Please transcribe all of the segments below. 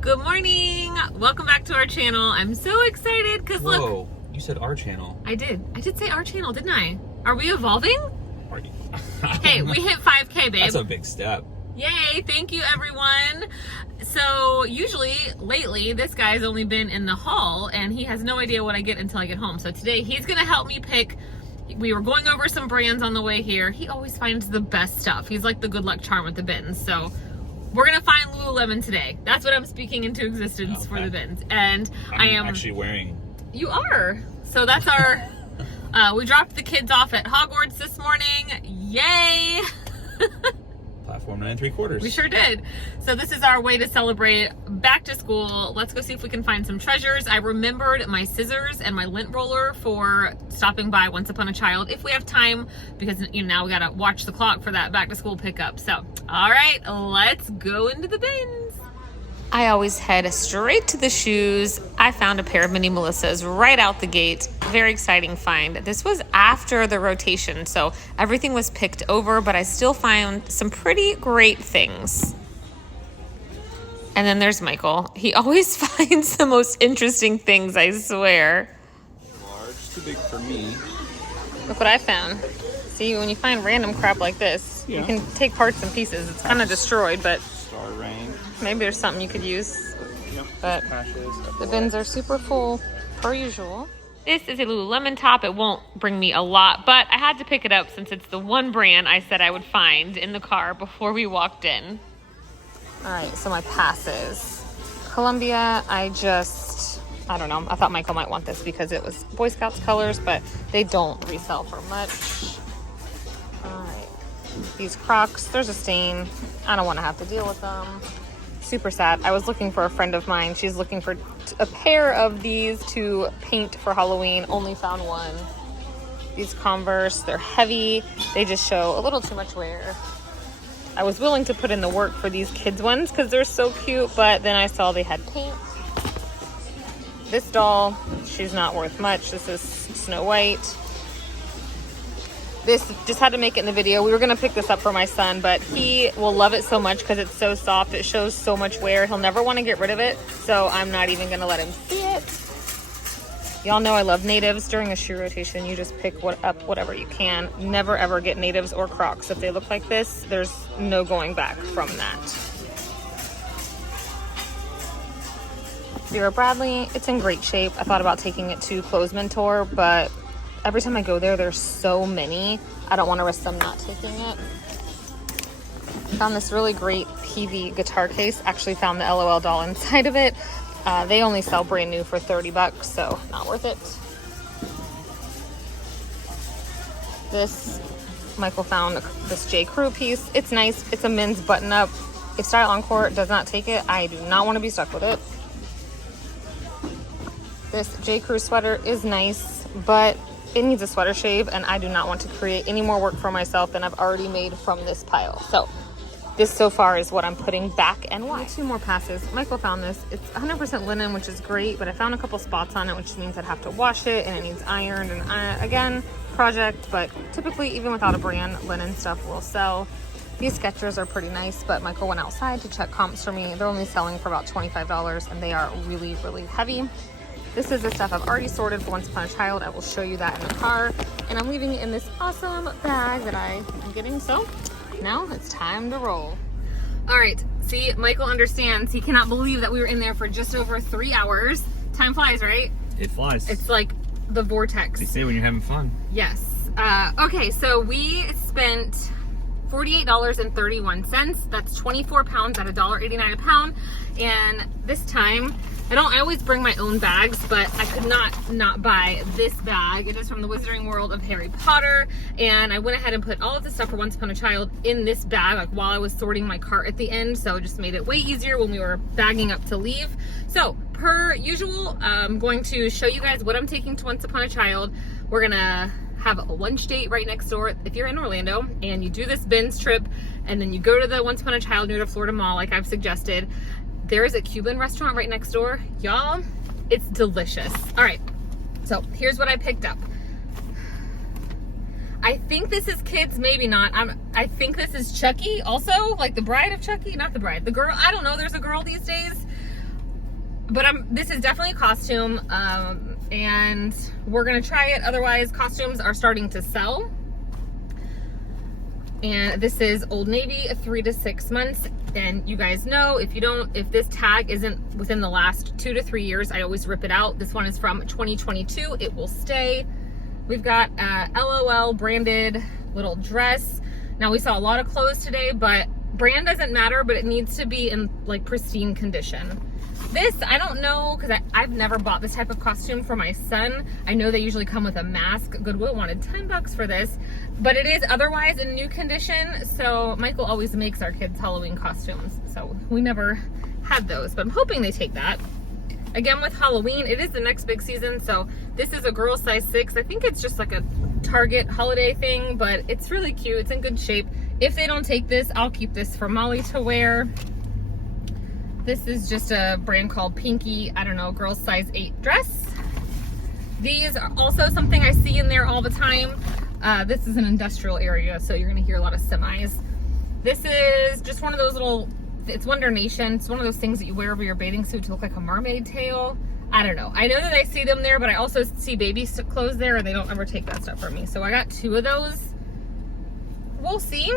Good morning. Welcome back to our channel. I'm so excited because look. Whoa, you said our channel. I did say our channel, didn't I? Are we evolving? Are you? Hey, we hit 5K, babe. That's a big step. Yay, thank you everyone. So usually, lately, this guy's only been in the haul and he has no idea what I get until I get home. So today he's gonna help me pick. We were going over some brands on the way here. He always finds the best stuff. He's like the good luck charm with the bins. So we're gonna find Lululemon today. That's what I'm speaking into existence for the bins. And I am actually wearing. You are. So that's our, we dropped the kids off at Hogwarts this morning. Yay! Platform 9 3/4. We sure did. So this is our way to celebrate back to school. Let's go see if we can find some treasures. I remembered my scissors and my lint roller for stopping by Once Upon a Child if we have time, because you know, now we gotta watch the clock for that back to school pickup. So, all right, let's go into the bins. I always head straight to the shoes. I found a pair of Mini Melissas right out the gate. Very exciting find. This was after the rotation, so everything was picked over, but I still found some pretty great things. And then there's Michael. He always finds the most interesting things, I swear. Large, too big for me. Look what I found. See, when you find random crap like this, you can take parts and pieces. It's kind of destroyed, but Star Rank. maybe there's something you could use. Yep. But Patches, the bins are super full, per usual. This is a Lululemon top. It won't bring me a lot, but I had to pick it up since it's the one brand I said I would find in the car before we walked in. All right, so my passes. Columbia, I don't know. I thought Michael might want this because it was Boy Scouts colors, but they don't resell for much. All right, these Crocs, there's a stain. I don't want to have to deal with them. Super sad. I was looking for a friend of mine. She's looking for a pair of these to paint for Halloween. Only found one. These Converse, they're heavy. They just show a little too much wear. I was willing to put in the work for these kids ones because they're so cute, but then I saw they had paint. This doll, she's not worth much. This is Snow White. This just had to make it in the video. We were gonna pick this up for my son, but he will love it so much because it's so soft. It shows so much wear. He'll never want to get rid of it, so I'm not even gonna let him see it. Y'all know I love natives. During a shoe rotation, you just pick up whatever you can. Never ever get natives or Crocs. If they look like this, there's no going back from that. Vera Bradley, it's in great shape. I thought about taking it to Clothes Mentor, but every time I go there, there's so many. I don't want to risk them not taking it. Found this really great PV guitar case. Actually found the LOL doll inside of it. They only sell brand new for 30 bucks, so not worth it. This, Michael found this J. Crew piece. It's nice. It's a men's button up. If Style Encore does not take it, I do not want to be stuck with it. This J. Crew sweater is nice, but it needs a sweater shave, and I do not want to create any more work for myself than I've already made from this pile. So this so far is what I'm putting back and why. 2 more passes. Michael found this. It's 100% linen, which is great, but I found a couple spots on it, which means I'd have to wash it and it needs ironed. And again, project, but typically even without a brand, linen stuff will sell. These Skechers are pretty nice, but Michael went outside to check comps for me. They're only selling for about $25 and they are really, really heavy. This is the stuff I've already sorted for Once Upon a Child. I will show you that in the car. And I'm leaving it in this awesome bag that I am getting. So now it's time to roll. All right, see, Michael understands. He cannot believe that we were in there for just over 3 hours. Time flies, right? It flies. It's like the vortex. They say when you're having fun. Yes. Okay, so we spent $48.31. That's 24 pounds at $1.89 a pound. And this time, I always bring my own bags, but I could not buy this bag. It is from the Wizarding World of Harry Potter. And I went ahead and put all of the stuff for Once Upon a Child in this bag, like while I was sorting my cart at the end. So it just made it way easier when we were bagging up to leave. So per usual, I'm going to show you guys what I'm taking to Once Upon a Child. We're gonna have a lunch date right next door if you're in Orlando, and you do this bins trip and then you go to the Once Upon a Child near the Florida Mall like I've suggested. There is a Cuban restaurant right next door. Y'all, it's delicious. All right, so here's what I picked up. I think this is kids, maybe not. I think this is Chucky also, like the bride of Chucky, not the bride, the girl. I don't know, there's a girl these days. But this is definitely a costume, and we're gonna try it. Otherwise, costumes are starting to sell. And this is Old Navy, 3 to 6 months. And you guys know, if this tag isn't within the last 2 to 3 years, I always rip it out. This one is from 2022. It will stay. We've got LOL branded little dress. Now we saw a lot of clothes today, but brand doesn't matter, but it needs to be in like pristine condition. This, I don't know, because I've never bought this type of costume for my son. I know they usually come with a mask. Goodwill wanted $10 for this, but it is otherwise in new condition. So Michael always makes our kids Halloween costumes. So we never had those, but I'm hoping they take that. Again, with Halloween, it is the next big season. So this is a girl size 6. I think it's just like a Target holiday thing, but it's really cute. It's in good shape. If they don't take this, I'll keep this for Molly to wear. This is just a brand called Pinky, I don't know, girl size 8 dress. These are also something I see in there all the time. This is an industrial area, so you're gonna hear a lot of semis. This is just one of those little, it's Wonder Nation. It's one of those things that you wear over your bathing suit to look like a mermaid tail. I don't know. I know that I see them there, but I also see baby clothes there, and they don't ever take that stuff from me. So I got 2 of those. We'll see.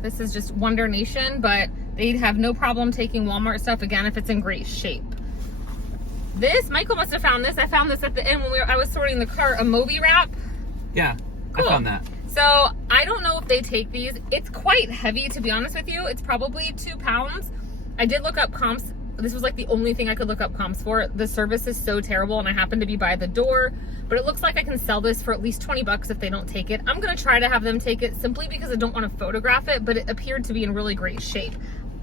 This is just Wonder Nation, but they'd have no problem taking Walmart stuff, again, if it's in great shape. This, Michael must have found this. I found this at the end when I was sorting the cart, a Moby wrap. Yeah, Cool. I found that. So I don't know if they take these. It's quite heavy, to be honest with you. It's probably 2 pounds. I did look up comps. This was like the only thing I could look up comps for. The service is so terrible, and I happen to be by the door, but it looks like I can sell this for at least 20 bucks if they don't take it. I'm gonna try to have them take it simply because I don't want to photograph it, but it appeared to be in really great shape.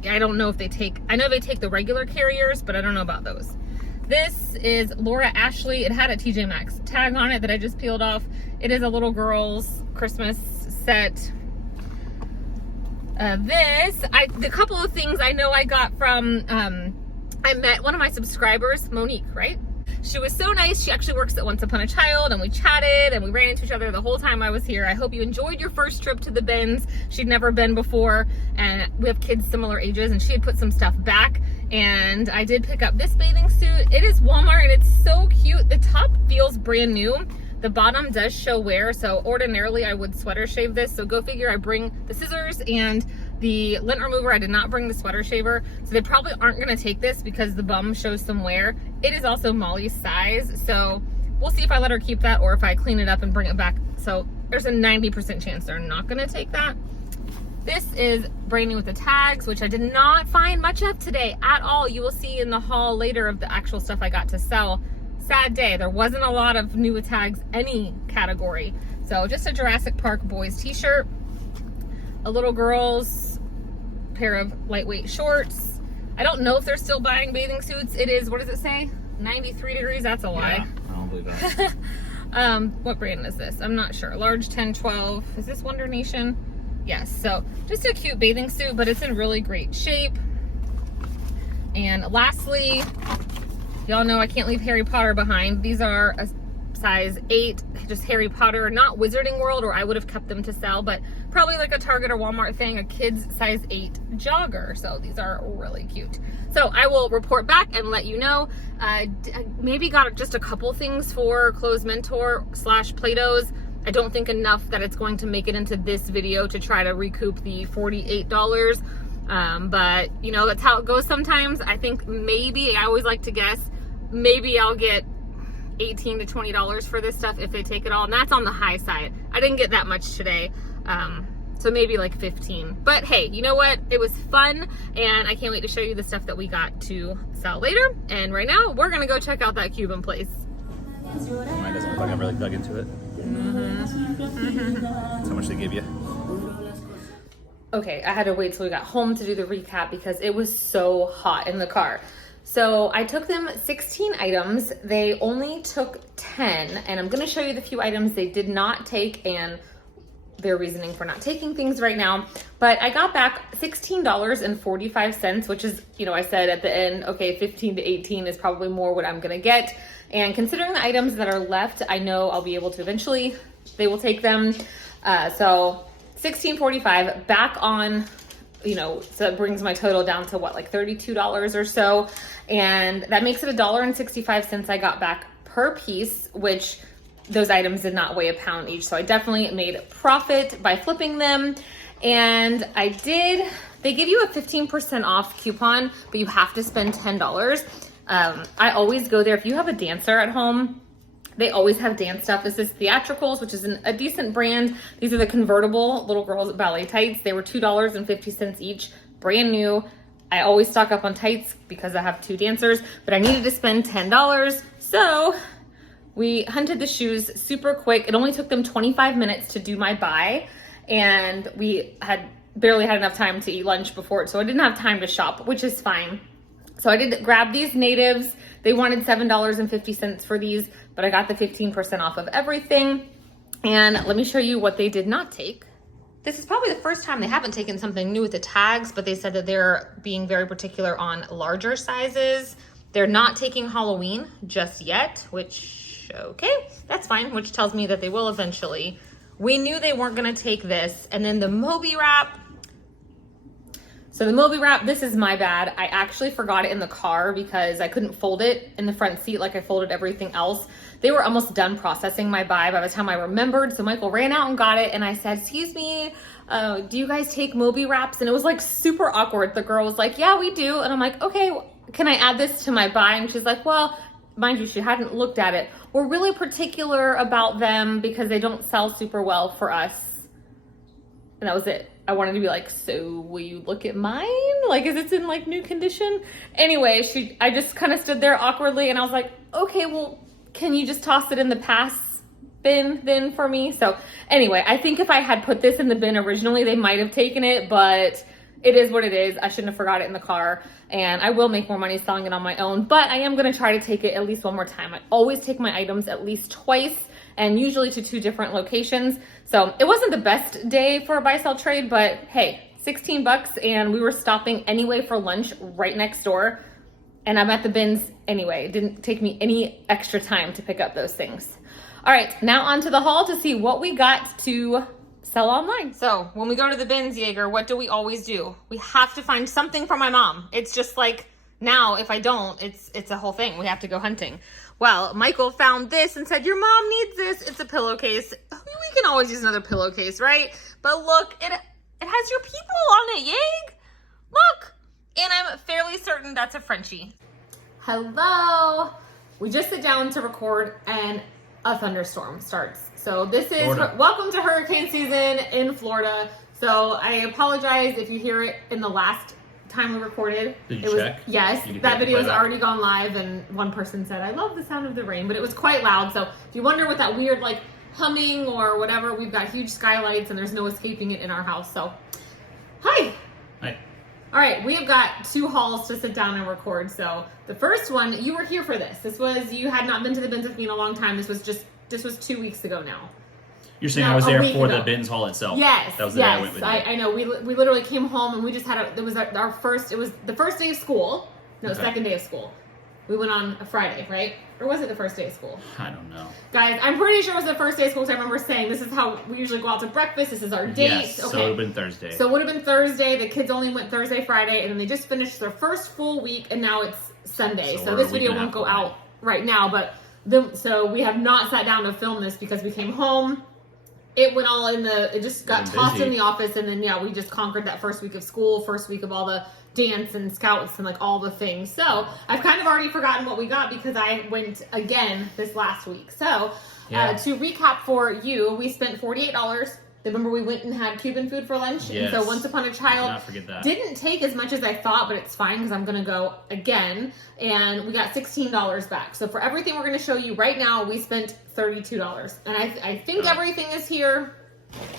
I don't know if they take, I know they take the regular carriers, but I don't know about those. This is Laura Ashley. It had a TJ Maxx tag on it that I just peeled off. It is a little girl's Christmas set. The couple of things I know I got from, I met one of my subscribers, Monique, right? She was so nice. She actually works at Once Upon a Child, and we chatted and we ran into each other the whole time I was here. I hope you enjoyed your first trip to the bins. She'd never been before, and we have kids similar ages, and she had put some stuff back, and I did pick up this bathing suit. It is Walmart, and it's so cute. The top feels brand new. The bottom does show wear, so ordinarily I would sweater shave this, so go figure. I bring the scissors and the lint remover. I did not bring the sweater shaver, so they probably aren't gonna take this because the bum shows some wear. It is also Molly's size, so we'll see if I let her keep that or if I clean it up and bring it back. So there's a 90% chance they're not gonna take that. This is brand new with the tags, which I did not find much of today at all. You will see in the haul later of the actual stuff I got to sell. Sad day, there wasn't a lot of new with tags any category. So just a Jurassic Park boys t-shirt, a little girl's pair of lightweight shorts. I don't know if they're still buying bathing suits. It is, what does it say? 93 degrees, that's a lie. Yeah, I don't believe that. What brand is this? I'm not sure. Large 10, 12. Is this Wonder Nation? Yes, so just a cute bathing suit, but it's in really great shape. And lastly, y'all know I can't leave Harry Potter behind. These are a size 8, just Harry Potter, not Wizarding World, or I would have kept them to sell, but probably like a Target or Walmart thing, a kid's size 8 jogger. So these are really cute. So I will report back and let you know. I maybe got just a couple things for Clothes Mentor / Play-Dohs. I don't think enough that it's going to make it into this video to try to recoup the $48. But you know, that's how it goes sometimes. I think maybe, I always like to guess, maybe I'll get $18 to $20 for this stuff if they take it all, and that's on the high side. I didn't get that much today, so maybe like 15. But hey, you know what? It was fun, and I can't wait to show you the stuff that we got to sell later. And right now, we're gonna go check out that Cuban place. Mine doesn't look like I really dug into it. That's how much they give you. Okay, I had to wait till we got home to do the recap because it was so hot in the car. So I took them 16 items. They only took 10, and I'm gonna show you the few items they did not take and their reasoning for not taking things right now. But I got back $16.45, which is, you know, I said at the end, okay, 15 to 18 is probably more what I'm gonna get. And considering the items that are left, I know I'll be able to eventually, they will take them. So $16.45 back on so it brings my total down to what, like $32 or so. And that makes it $1.65 I got back per piece, which those items did not weigh a pound each. So I definitely made profit by flipping them. And they give you a 15% off coupon, but you have to spend $10. I always go there. If you have a dancer at home, they always have dance stuff. This is Theatricals, which is a decent brand. These are the convertible little girls ballet tights. They were $2.50 each, brand new. I always stock up on tights because I have 2 dancers, but I needed to spend $10. So we hunted the shoes super quick. It only took them 25 minutes to do my buy, and we had barely had enough time to eat lunch before it, so I didn't have time to shop, which is fine. So I did grab these natives. They wanted $7.50 for these, but I got the 15% off of everything. And let me show you what they did not take. This is probably the first time they haven't taken something new with the tags, but they said that they're being very particular on larger sizes. They're not taking Halloween just yet, which, okay, that's fine, which tells me that they will eventually. We knew they weren't gonna take this. And then the Moby wrap. So the Moby wrap, this is my bad. I actually forgot it in the car because I couldn't fold it in the front seat like I folded everything else. They were almost done processing my buy by the time I remembered. So Michael ran out and got it, and I said, excuse me, do you guys take Moby wraps? And it was like super awkward. The girl was like, yeah, we do. And I'm like, okay, can I add this to my buy? And she's like, well, mind you, she hadn't looked at it. We're really particular about them because they don't sell super well for us. And that was it. I wanted to be like, so will you look at mine? Like, is it in like new condition? Anyway, I just kind of stood there awkwardly, and I was like, okay, well, can you just toss it in the pass bin then for me? So anyway, I think if I had put this in the bin originally, they might have taken it, but it is what it is. I shouldn't have forgot it in the car, and I will make more money selling it on my own, but I am going to try to take it at least one more time. I always take my items at least twice, and usually to 2 different locations. So it wasn't the best day for a buy sell trade, but hey, 16 bucks, and we were stopping anyway for lunch right next door, and I'm at the bins anyway. It didn't take me any extra time to pick up those things. All right, now on to the haul to see what we got to sell online. So when we go to the bins, Jaeger, what do we always do? We have to find something for my mom. It's just like, now if I don't, it's a whole thing. We have to go hunting. Well, Michael found this and said, your mom needs this. It's a pillowcase. We can always use another pillowcase, right? But look, it has your people on it, Yeg. Look. And I'm fairly certain that's a Frenchie. Hello. We just sit down to record and a thunderstorm starts. So this is, welcome to hurricane season in Florida. So I apologize if you hear it in the last time we recorded. Did you check? Yes, that video has already gone live, and one person said, I love the sound of the rain, but it was quite loud. So if you wonder what that weird like humming or whatever, we've got huge skylights and there's no escaping it in our house. So, hi. Hi. All right, we have got 2 hauls to sit down and record. So the first one, you were here for this. You had not been to the bins with me in a long time. This was 2 weeks ago now. You're saying I was there for the bins haul itself? Yes. That was the day I went with you. I know. We literally came home and we just had it was the first day of school. No, okay. Second day of school. We went on a Friday, right? Or was it the first day of school? I don't know. Guys, I'm pretty sure it was the first day of school because I remember saying this is how we usually go out to breakfast. This is our date. Yes, okay. So it would have been Thursday. So it would have been Thursday. The kids only went Thursday, Friday, and then they just finished their first full week, and now it's Sunday. So this video won't go out right now, but so we have not sat down to film this because we came home. It went all it just got tossed in the office, and then we just conquered that first week of school, first week of all the dance and scouts and like all the things. So I've kind of already forgotten what we got because I went again this last week. So to recap for you, we spent $48. Remember we went and had Cuban food for lunch? Yes. And so Once Upon a Child not forget that. Didn't take as much as I thought, but it's fine because I'm going to go again. And we got $16 back. So for everything we're going to show you right now, we spent $32. And I think everything is here.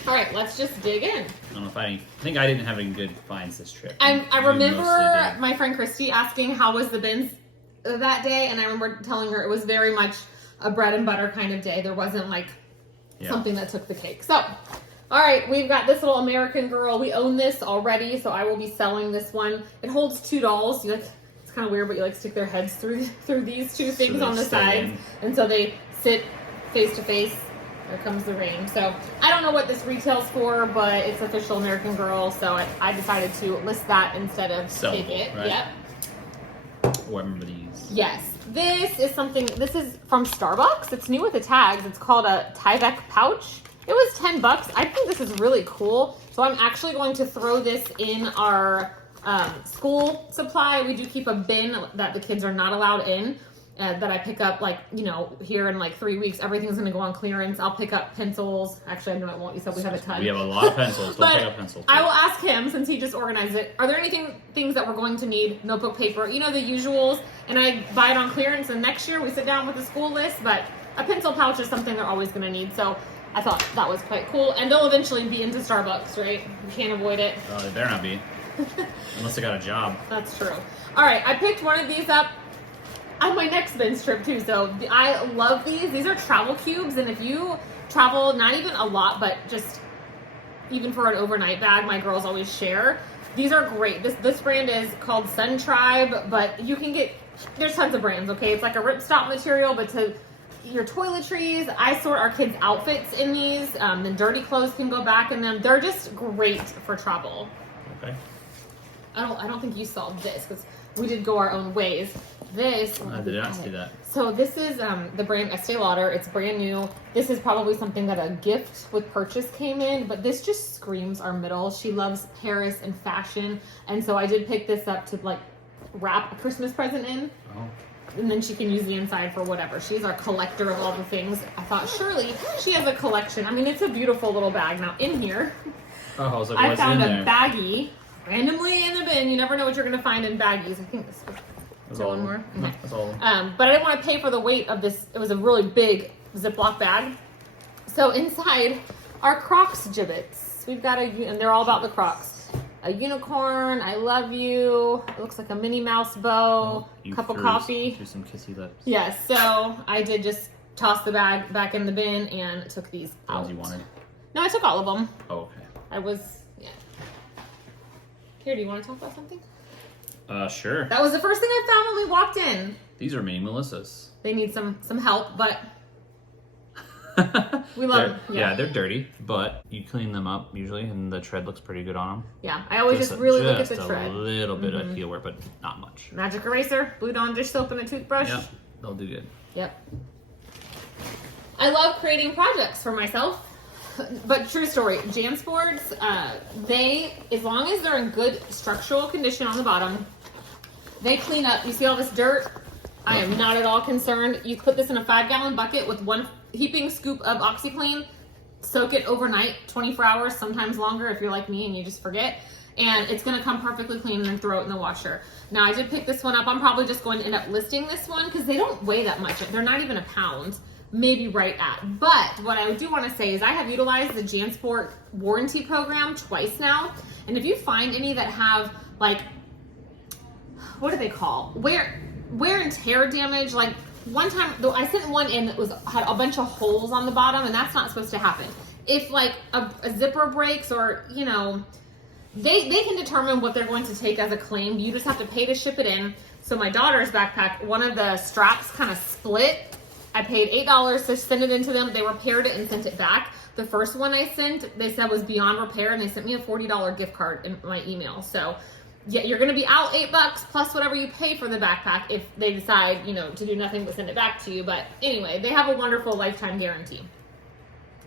All right, let's just dig in. I don't know if I think I didn't have any good finds this trip. I remember my friend Christy asking how was the bins that day, and I remember telling her it was very much a bread and butter kind of day. There wasn't like something that took the cake. So, all right, we've got this little American Girl. We own this already, so I will be selling this one. It holds 2 dolls. It's kind of weird, but you like stick their heads through these 2 things on the sides, and so they sit face to face. Here comes the rain. So I don't know what this retails for, but it's official American Girl, so I decided to list that instead of take it. Right? Yep. Oh, I remember these. Yes. This is from Starbucks. It's new with the tags. It's called a Tyvek pouch. It was $10. I think this is really cool. So I'm actually going to throw this in our school supply. We do keep a bin that the kids are not allowed in. That I pick up, like, you know, here in like 3 weeks, everything's going to go on clearance. I'll pick up pencils. Actually, I know I won't. You said we have a ton. We have a lot of pencils. Don't pick up pencils. I will ask him, since he just organized it, are there things that we're going to need? Notebook, paper, you know, the usuals. And I buy it on clearance, and next year we sit down with the school list. But a pencil pouch is something they're always going to need. So I thought that was quite cool. And they'll eventually be into Starbucks, right? You can't avoid it. They better not be. Unless they got a job. That's true. All right, I picked one of these up on my next Ben's trip too. So I love these. These are travel cubes, and if you travel, not even a lot, but just even for an overnight bag, my girls always share. These are great. This brand is called Sun Tribe, but you can get, there's tons of brands, okay? It's like a ripstop material, but to your toiletries, I sort our kids' outfits in these. The dirty clothes can go back in them. They're just great for travel. Okay. I don't think you saw this because we did go our own ways. This, I did not see that. So this is the brand Estee Lauder. It's brand new. This is probably something that a gift with purchase came in, but this just screams our middle. She loves Paris and fashion, and so I did pick this up to like wrap a Christmas present in. Oh. And then she can use the inside for whatever. She's our collector of all the things. I thought surely she has a collection. I mean, it's a beautiful little bag. Now in here, I found a baggie randomly in the bin. You never know what you're going to find in baggies. I think this was. Is there one more? Okay. That's all. But I didn't want to pay for the weight of this. It was a really big Ziploc bag. So inside are Crocs gibbets. We've got and they're all about the Crocs. A unicorn, I love you. It looks like a Minnie Mouse bow, cup of coffee. Do some kissy lips. Yes, so I did just toss the bag back in the bin and took these out. Ones you wanted? No, I took all of them. Oh, okay. Yeah. Here, do you want to talk about something? Sure. That was the first thing I found when we walked in. These are mini Melissas. They need some help, but we love them. Yeah, they're dirty, but you clean them up usually, and the tread looks pretty good on them. Yeah, I always just really look at the tread. A little bit of heel wear, but not much. Magic eraser, Blue Dawn dish soap, and a toothbrush. Yep, they'll do good. Yep. I love creating projects for myself. But true story, JanSports, as long as they're in good structural condition on the bottom, they clean up. You see all this dirt? I am not at all concerned. You put this in a 5-gallon bucket with 1 heaping scoop of OxyClean, soak it overnight, 24 hours, sometimes longer if you're like me and you just forget, and it's going to come perfectly clean and then throw it in the washer. Now, I did pick this one up. I'm probably just going to end up listing this one because they don't weigh that much. They're not even a pound. Maybe right at. But what I do want to say is I have utilized the JanSport warranty program twice now. And if you find any that have like, what do they call? Wear and tear damage. Like one time, though, I sent one in that had a bunch of holes on the bottom, and that's not supposed to happen. If like a zipper breaks or, you know, they can determine what they're going to take as a claim. You just have to pay to ship it in. So my daughter's backpack, one of the straps kind of split. I paid $8 to send it into them. They repaired it and sent it back. The first one I sent, they said was beyond repair, and they sent me a $40 gift card in my email. So yeah, you're going to be out $8 plus whatever you pay for the backpack if they decide, you know, to do nothing but send it back to you. But anyway, they have a wonderful lifetime guarantee.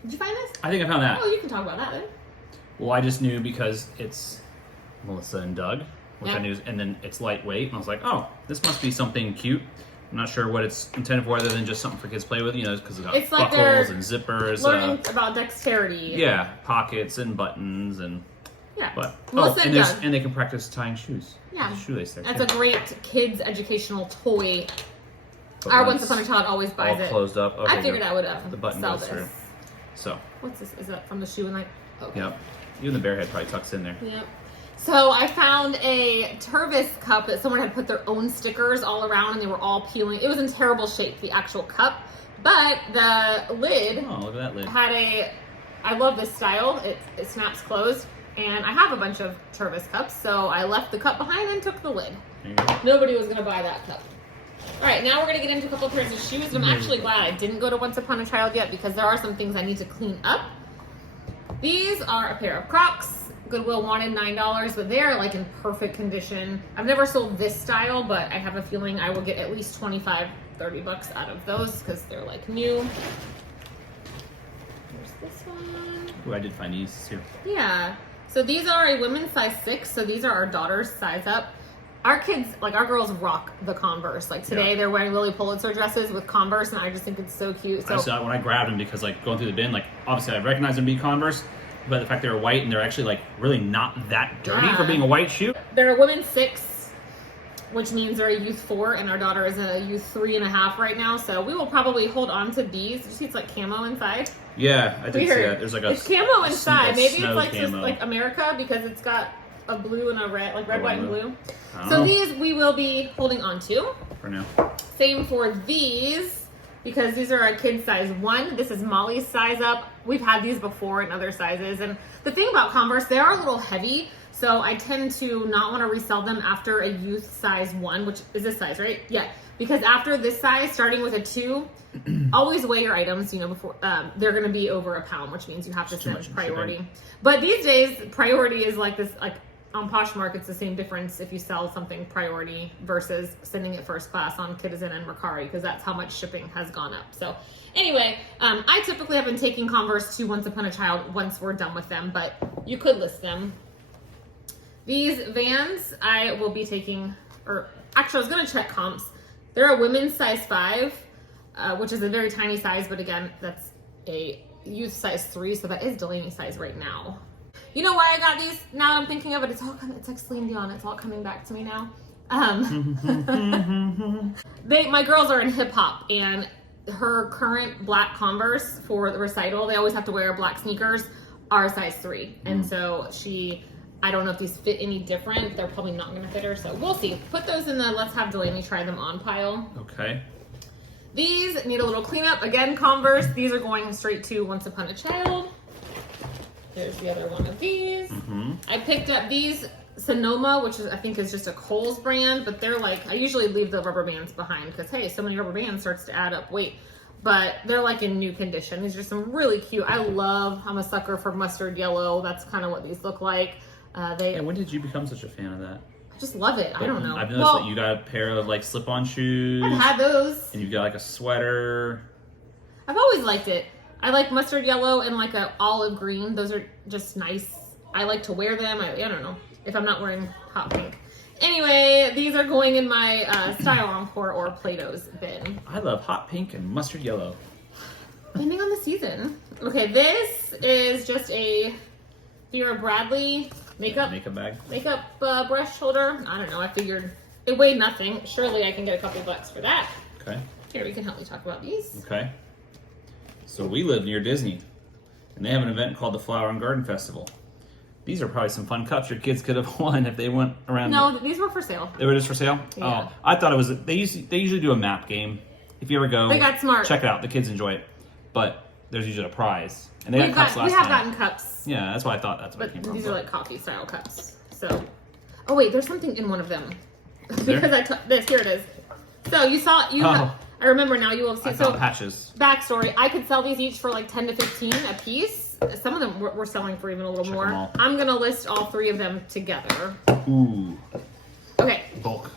Did you find this? I think I found that. Oh, you can talk about that then. Well, I just knew because it's Melissa and Doug, which I knew, and then it's lightweight, and I was like, oh, this must be something cute. I'm not sure what it's intended for other than just something for kids to play with, you know, because it's got buckles and zippers. Learning about dexterity. Yeah, pockets and buttons and... Yeah. But, and they can practice tying shoes. Yeah. There's a shoelace there. That's a great kids' educational toy. Our Once Upon a Child always buys it. All closed up. Okay, I figured I would the button sell goes this. through. So. What's this? Is that from the shoe and like? Okay. Yep. Even the bear head probably tucks in there. Yep. So I found a Tervis cup that someone had put their own stickers all around, and they were all peeling. It was in terrible shape, the actual cup, but the lid. Oh, look at that lid. Had a. I love this style. It snaps closed, and I have a bunch of Tervis cups, so I left the cup behind and took the lid. There you go. Nobody was gonna buy that cup. All right, now we're gonna get into a couple pairs of shoes. I'm actually glad I didn't go to Once Upon a Child yet because there are some things I need to clean up. These are a pair of Crocs. Goodwill wanted $9, but they're like in perfect condition. I've never sold this style, but I have a feeling I will get at least 25, 30 bucks out of those because they're like new. Here's this one. Ooh, I did find these here. Yeah. So these are a women's size 6. So these are our daughter's size up. Our kids, like our girls, rock the Converse. Like today, they're wearing Lily Pulitzer dresses with Converse, and I just think it's so cute. So I saw it when I grabbed them because, like, going through the bin, like, obviously I recognize them being Converse, but the fact they were white and they're actually, like, really not that dirty for being a white shoe. They're a women's 6, which means they're a youth 4, and our daughter is a youth 3.5 right now. So we will probably hold on to these. Did you see it's like camo inside? Yeah, I did see that. There's like a it's camo inside. Maybe it's like camo. just like America because it's got a blue and a red, like red, white, and blue. Oh. So these we will be holding on to. For now. Same for these, because these are a kid size 1. This is Molly's size up. We've had these before in other sizes. And the thing about Converse, they are a little heavy. So I tend to not want to resell them after a youth size 1, which is this size, right? Yeah. Because after this size, starting with a 2, always weigh your items, you know, before they're going to be over a pound, which means you have to send priority. But these days, priority is like this, like on Poshmark, it's the same difference if you sell something priority versus sending it first class on Kidizen and Mercari, because that's how much shipping has gone up. So anyway, I typically have been taking Converse to Once Upon a Child once we're done with them, but you could list them. These Vans, I will be taking, or actually I was going to check comps. They're a women's size 5, which is a very tiny size, but again, that's a youth size 3, so that is Delaney size right now. You know why I got these? Now that I'm thinking of it, it's all coming, it's like Celine Dion, it's all coming back to me now. My girls are in hip hop, and her current black Converse for the recital, they always have to wear black sneakers, are a size 3. And so I don't know if these fit any different. They're probably not going to fit her, so we'll see. Put those in the let's have Delaney try them on pile. Okay. These need a little cleanup. Again, Converse. These are going straight to Once Upon a Child. There's the other one of these. I picked up these Sonoma, which is I think is just a Kohl's brand, but they're like, I usually leave the rubber bands behind because hey, so many rubber bands starts to add up weight. But they're like in new condition. These are some really cute. I'm a sucker for mustard yellow. That's kind of what these look like. And when did you become such a fan of that? I just love it. I don't know. I've noticed that you got a pair of like slip-on shoes. I've had those. And you've got like a sweater. I've always liked it. I like mustard yellow and like a olive green. Those are just nice. I like to wear them. I don't know if I'm not wearing hot pink. Anyway, these are going in my Style Encore or Play-Doh's bin. I love hot pink and mustard yellow. Depending on the season. Okay, this is just a Vera Bradley makeup bag. Makeup brush holder. I don't know. I figured it weighed nothing. Surely I can get a couple bucks for that. Okay. Here, you can help me talk about these. Okay. So we live near Disney, and they have an event called the Flower and Garden Festival. These are probably some fun cups your kids could have won if they went around. No, these were for sale. They were just for sale? Yeah. Oh, I thought it was. They usually do a map game. If you ever go, they got smart. Check it out. The kids enjoy it, but there's usually a prize. And they got cups last time. We have gotten cups. Yeah, that's why I thought that's what it came from. These are like coffee style cups. So, oh wait, there's something in one of them. There? Because I took this. Here it is. So you saw I remember now. You will see. So patches. Backstory: I could sell these each for like 10 to 15 a piece. Some of them we're selling for even a little more. I'm gonna list all 3 of them together. Ooh. Okay. Bulk.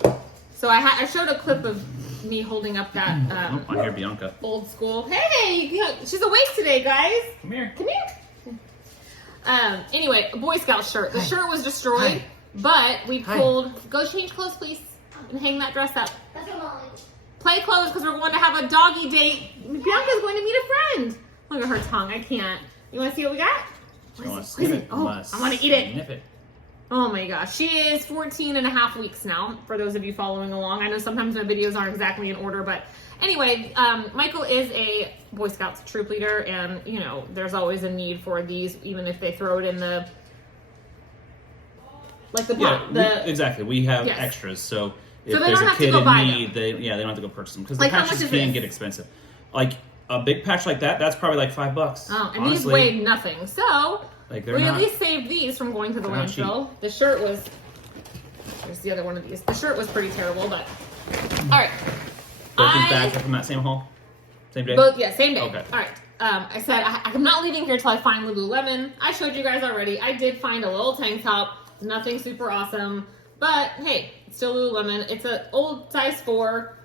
So I showed a clip of me holding up that I hear Bianca. Old school. Hey, she's awake today, guys. Come here. Come here. Anyway, a Boy Scout shirt. The shirt was destroyed, but we pulled. Go change clothes, please, and hang that dress up. Play clothes because we're going to have a doggy date. Bianca's going to meet a friend. Look at her tongue. I can't. You want to see what we got? What is it? Oh, I want to eat it. Oh my gosh. She is 14 and a half weeks now, for those of you following along. I know sometimes my videos aren't exactly in order, but anyway, Michael is a Boy Scouts troop leader, and you know, there's always a need for these, even if they throw it in the exactly. We have extras, so if they there's don't a have to kid go in buy need, them. they don't have to go purchase them because Like, the how much patches is can this? get expensive. Like a big patch like that, that's probably like $5. Oh, and honestly. these weighed nothing. So Like we at least saved these from going to the landfill. The shirt was. There's the other one of these. The shirt was pretty terrible, but All right. Both these bags are from that same haul? Same day? Both, yeah, same day. Okay. All right. I said I'm not leaving here till I find Lululemon. I showed you guys already. I did find a little tank top. Nothing super awesome. But, hey, it's still Lululemon. It's an old size 4.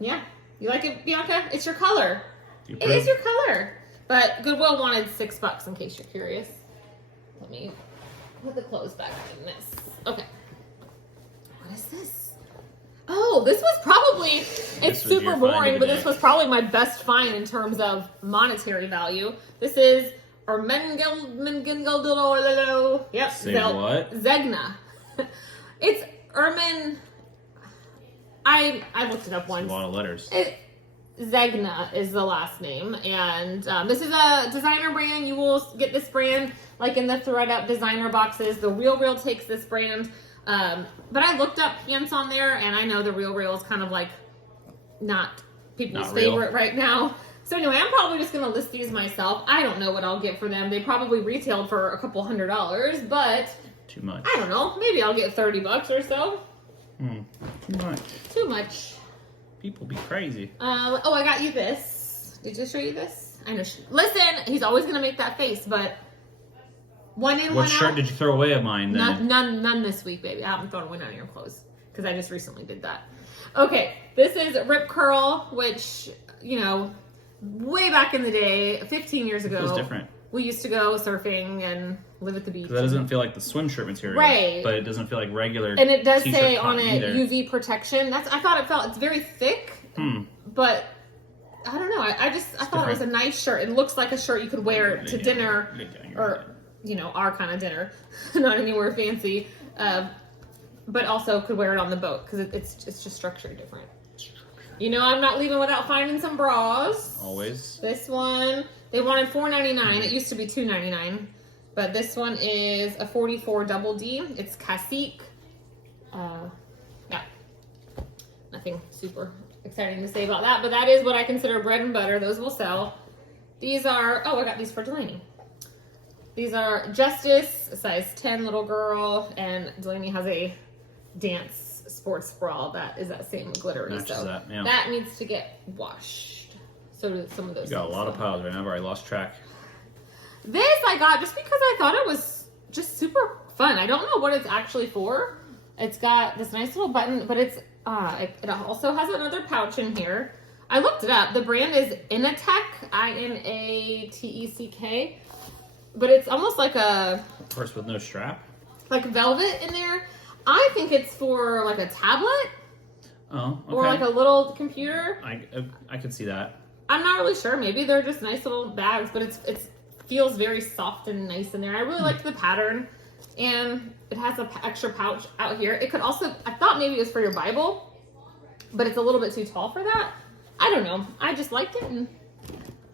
Yeah. You like it, Bianca? It's your color. It is your color. But Goodwill wanted $6 in case you're curious. Let me put the clothes back in this. Okay. What is this? Oh, this was probably, it's super boring, but this was probably my best find in terms of monetary value. This is Ermengeldo. Yep. Say what? Zegna. It's Ermen. I looked it up once. That's a lot of letters. Zegna is the last name, and this is a designer brand. You will get this brand like in the thread up designer boxes. The Real takes this brand, but I looked up pants on there, and I know the Real is kind of like not people's favorite right now. So anyway, I'm probably just gonna list these myself. I don't know what I'll get for them. They probably retailed for a couple $100s, but too much. I don't know. Maybe I'll get $30 or so. Too much. Too much. People be crazy. Oh, I got you this. Did I show you this? I know. Listen, he's always gonna make that face, but one in, one out. What shirt did you throw away of mine then? None this week, baby. I haven't thrown away none of your clothes because I just recently did that. Okay, this is Rip Curl, which, you know, way back in the day, 15 years ago. It was different. We used to go surfing and live at the beach. That doesn't feel like the swim shirt material. Right. But it doesn't feel like regular And it does t-shirt say on it either. UV protection. I thought it felt, it's very thick, but I don't know. I thought it was a nice shirt. It looks like a shirt you could wear to dinner or, you know, our kind of dinner. Not anywhere fancy. But also could wear it on the boat because it's just structured different. You know, I'm not leaving without finding some bras. Always. This one, they wanted $4.99. It used to be $2.99. But this one is a 44 double D. It's Cacique. Yeah. Nothing super exciting to say about that. But that is what I consider bread and butter. Those will sell. These are, I got these for Delaney. These are Justice, a size 10 little girl. And Delaney has a dance sports bra that is that same glittery. Matches so that needs to get washed. So do some of those. You got a lot of piles right now. I've already lost track. This I got just because I thought it was just super fun. I don't know what it's actually for. It's got this nice little button, but it also has another pouch in here. I looked it up. The brand is Inateck, Inateck, but it's almost like a, Of course, with no strap. like velvet in there. I think it's for like a tablet. Oh, okay. Or like a little computer. I could see that. I'm not really sure. Maybe they're just nice little bags, but it feels very soft and nice in there. I really liked the pattern, and it has an extra pouch out here. It could also, I thought maybe it was for your Bible, but it's a little bit too tall for that. I don't know. I just liked it and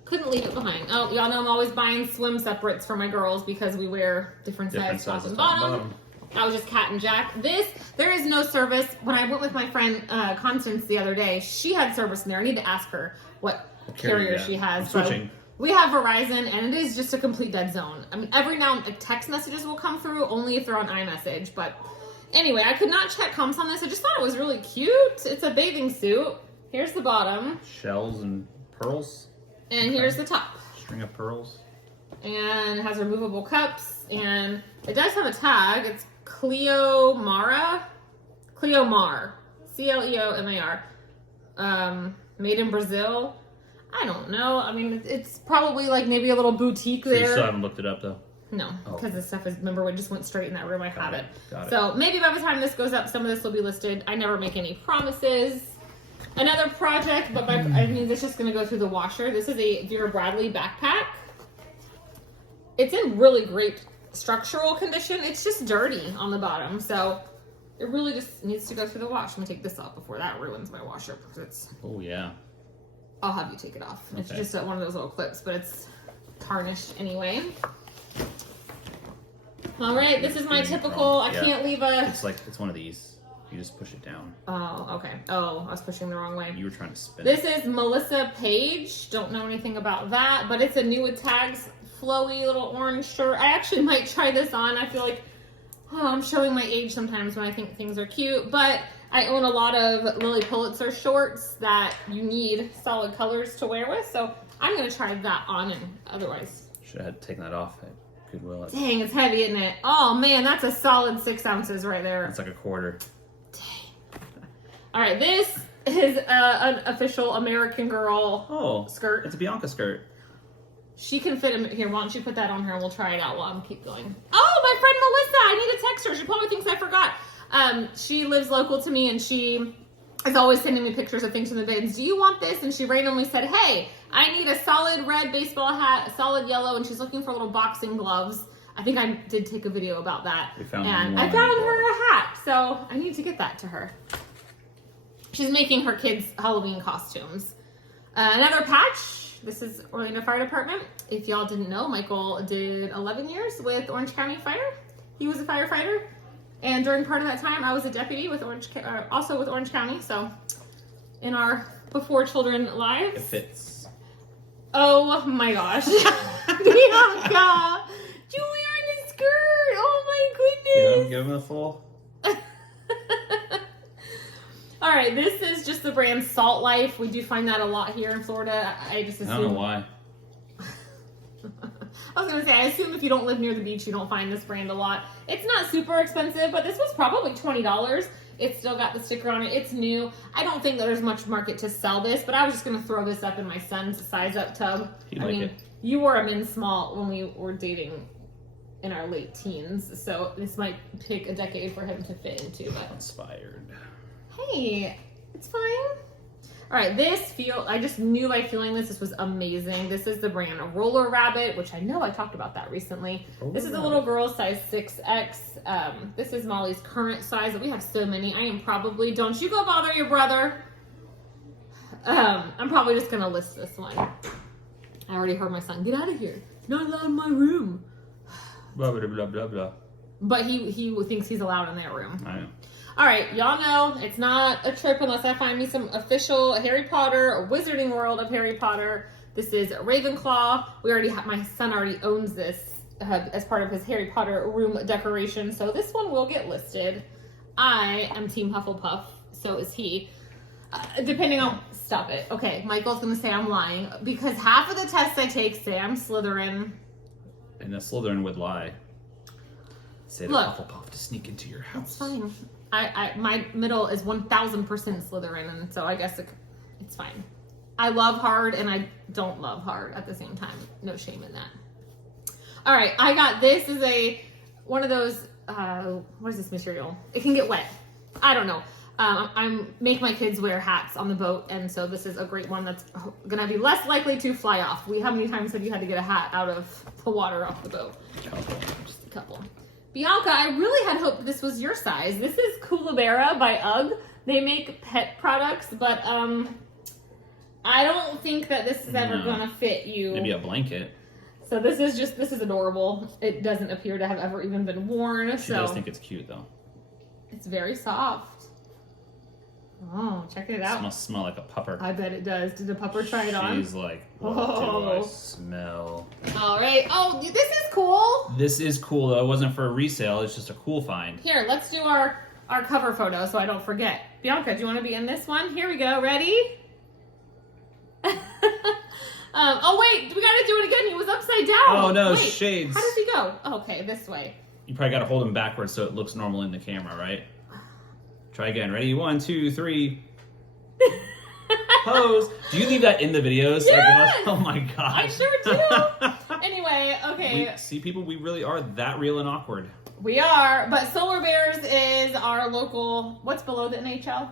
couldn't leave it behind. Oh, y'all know I'm always buying swim separates for my girls because we wear different sizes top and bottom. I was just Cat and Jack. There is no service. When I went with my friend Constance the other day, she had service in there. I need to ask her what carrier she has. I'm switching. We have Verizon, and it is just a complete dead zone. I mean, every now and then text messages will come through, only if they're on iMessage. But anyway, I could not check comps on this. I just thought it was really cute. It's a bathing suit. Here's the bottom. Shells and pearls. And here's the top. String of pearls. And it has removable cups, and it does have a tag. It's Cleomar, Cleomar, made in Brazil. I don't know. I mean, it's probably like maybe a little boutique there. You still haven't looked it up though. No, because this stuff is, remember, we just went straight in that room. I have it. Got it. So maybe by the time this goes up, some of this will be listed. I never make any promises. Another project, but I mean, this is just going to go through the washer. This is a Vera Bradley backpack. It's in really great structural condition. It's just dirty on the bottom, so it really just needs to go through the wash. Let me take this off before that ruins my washer, because it's... Oh, yeah. I'll have you take it off. Okay. It's just one of those little clips, but it's tarnished anyway. All right, this is my typical, I can't leave a... It's one of these. You just push it down. Oh, okay. Oh, I was pushing the wrong way. You were trying to spin This is Melissa Page. Don't know anything about that, but it's a new with tags, flowy little orange shirt. I actually might try this on. I feel like I'm showing my age sometimes when I think things are cute, but I own a lot of Lily Pulitzer shorts that you need solid colors to wear with, so I'm going to try that on, and otherwise... Should have taken that off at Goodwill. Dang, it's heavy, isn't it? Oh, man, that's a solid 6 ounces right there. That's like a quarter. Dang. All right, this is an official American Girl skirt. It's a Bianca skirt. She can fit in here. Why don't you put that on her and we'll try it out while I'm keep going. Oh, my friend Melissa. I need to text her. She probably thinks I forgot. She lives local to me and she is always sending me pictures of things in the bins. Do you want this? And she randomly said, hey, I need a solid red baseball hat, a solid yellow, and she's looking for little boxing gloves. I think I did take a video about that. And I found her a hat, so I need to get that to her. She's making her kids' Halloween costumes. Another patch. This is Orlando Fire Department. If y'all didn't know, Michael did 11 years with Orange County Fire. He was a firefighter. And during part of that time, I was a deputy with also with Orange County. So in our before children lives. It fits. Oh my gosh. Bianca, you wearing a skirt. Oh my goodness. Give him a full. All right, this is just the brand Salt Life. We do find that a lot here in Florida. I just assume. I don't know why. I was going to say, I assume if you don't live near the beach, you don't find this brand a lot. It's not super expensive, but this was probably $20. It's still got the sticker on it. It's new. I don't think that there's much market to sell this, but I was just going to throw this up in my son's size up tub. You wore a men's small when we were dating in our late teens, so this might take a decade for him to fit into. But inspired. Hey, it's fine. All right, I just knew by feeling this was amazing. This is the brand Roller Rabbit, which I know I talked about that recently. This is a little girl, size 6X. This is Molly's current size. We have so many. I am probably, don't you go bother your brother. I'm probably just going to list this one. I already heard my son, get out of here. You're not allowed in my room. Blah, blah, blah, blah, blah. But he thinks he's allowed in their room. I know. All right, y'all know it's not a trip unless I find me some official Harry Potter or Wizarding World of Harry Potter. This is Ravenclaw. My son already owns this as part of his Harry Potter room decoration, so this one will get listed. I am Team Hufflepuff, so is he. Depending on, stop it. Okay, Michael's gonna say I'm lying because half of the tests I take say I'm Slytherin. And the Slytherin would lie. Say to Hufflepuff to sneak into your house. That's fine. My middle is 1000% Slytherin, and so I guess it's fine. I love hard, and I don't love hard at the same time. No shame in that. All right, I got this is one of those, what is this material? It can get wet. I don't know. I make my kids wear hats on the boat, and so this is a great one that's going to be less likely to fly off. How many times have you had to get a hat out of the water off the boat? Just a couple. Bianca, I really had hoped this was your size. This is Koolabera by UGG. They make pet products, but I don't think that this is ever going to fit you. Maybe a blanket. So this is adorable. It doesn't appear to have ever even been worn. She does think it's cute, though. It's very soft. Oh, check it out. It must smell like a pupper. I bet it does. Did the pupper try it on? She's like, what do I smell? All right. Oh, this is cool. This is cool, though. It wasn't for a resale. It's just a cool find. Here, let's do our cover photo so I don't forget. Bianca, do you want to be in this one? Here we go. Ready? Oh, wait. We got to do it again. He was upside down. Oh, no. Wait, shades. how does he go? Oh, okay, this way. You probably got to hold him backwards so it looks normal in the camera, right? Try again. Ready? 1, 2, 3. Pose. Do you leave that in the videos? Yes! Oh my gosh. I sure do. Anyway, okay. See, people, we really are that real and awkward. We are, but Solar Bears is our local. What's below the NHL?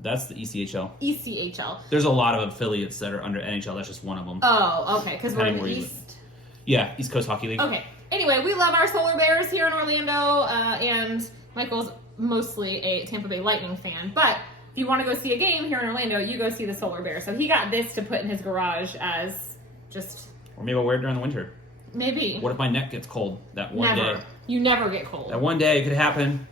That's the ECHL. ECHL. There's a lot of affiliates that are under NHL. That's just one of them. Oh, okay. Because we're in the East. Yeah, East Coast Hockey League. Okay. Anyway, we love our Solar Bears here in Orlando, and Michael's mostly a Tampa Bay Lightning fan. But if you want to go see a game here in Orlando, you go see the Solar Bears. So he got this to put in his garage as just. Or maybe I'll wear it during the winter. Maybe. What if my neck gets cold that one day? You never get cold. That one day it could happen.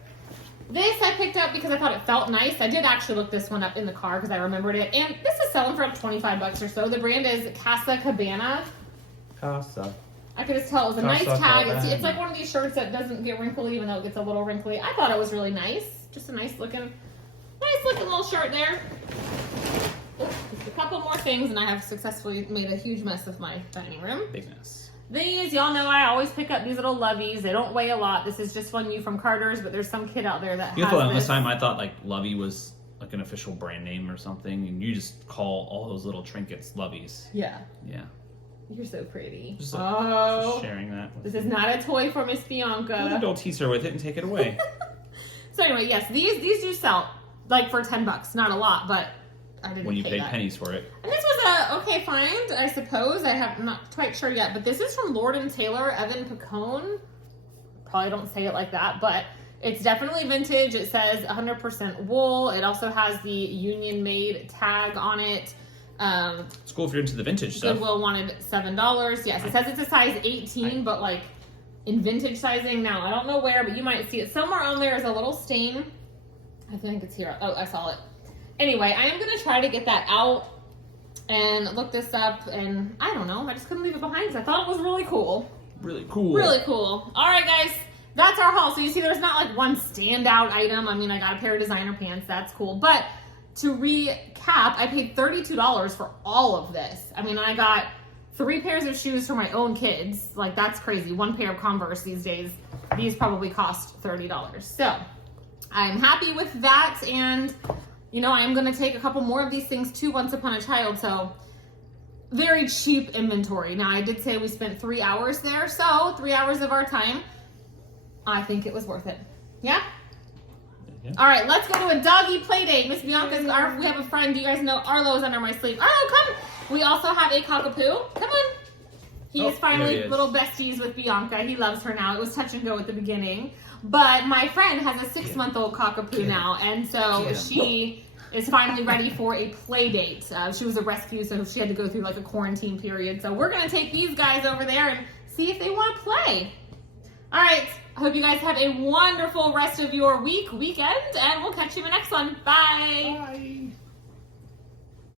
This I picked up because I thought it felt nice. I did actually look this one up in the car because I remembered it. And this is selling for like $25 or so. The brand is Casa Cabana. Casa. I could just tell it was a nice tag. It's like one of these shirts that doesn't get wrinkly even though it gets a little wrinkly. I thought it was really nice. Just a nice looking nice looking little shirt there. Just a couple more things, and I have successfully made a huge mess of my dining room. Big mess. These, y'all know I always pick up these little Loveys. They don't weigh a lot. This is just one from Carter's, but there's some kid out there that has This this. time I thought like Lovey was like an official brand name or something, and you just call all those little trinkets Loveys. Yeah. Yeah. You're so pretty. Just sharing that. This is not a toy for Miss Bianca. Well, don't tease her with it and take it away. So anyway, yes, these do sell like for $10. Not a lot, but I didn't. When you pay paid that. pennies for it. And this was a okay find, I suppose. I'm not quite sure yet, but this is from Lord & Taylor, Evan Picone. Probably don't say it like that, but it's definitely vintage. It says 100% wool. It also has the Union Made tag on it. It's cool if you're into the vintage stuff. Goodwill wanted $7. Yes, it says it's a size 18, but like in vintage sizing. Now, I don't know where, but you might see it somewhere on there is a little stain. I think it's here. Oh, I saw it. Anyway, I am going to try to get that out and look this up, and I don't know. I just couldn't leave it behind because I thought it was really cool. Really cool. Really cool. All right, guys. That's our haul. So you see there's not like one standout item. I mean, I got a pair of designer pants. That's cool. But to recap, I paid $32 for all of this. I mean, I got 3 pairs of shoes for my own kids. Like, that's crazy. 1 pair of Converse these days. These probably cost $30. So I'm happy with that. And, you know, I'm going to take a couple more of these things too, Once Upon a Child. So very cheap inventory. Now, I did say we spent 3 hours there. So 3 hours of our time. I think it was worth it. Yeah? Yeah. All right, let's go to a doggy play date. Miss Bianca's, we have a friend. Do you guys know Arlo's under my sleeve? Arlo, come. We also have a cockapoo. Come on. He is finally little besties with Bianca. He loves her now. It was touch and go at the beginning. But my friend has a 6-month-old cockapoo now. And so she is finally ready for a play date. She was a rescue, so she had to go through like a quarantine period. So we're going to take these guys over there and see if they want to play. All right. I hope you guys have a wonderful rest of your weekend, and we'll catch you in the next one. Bye.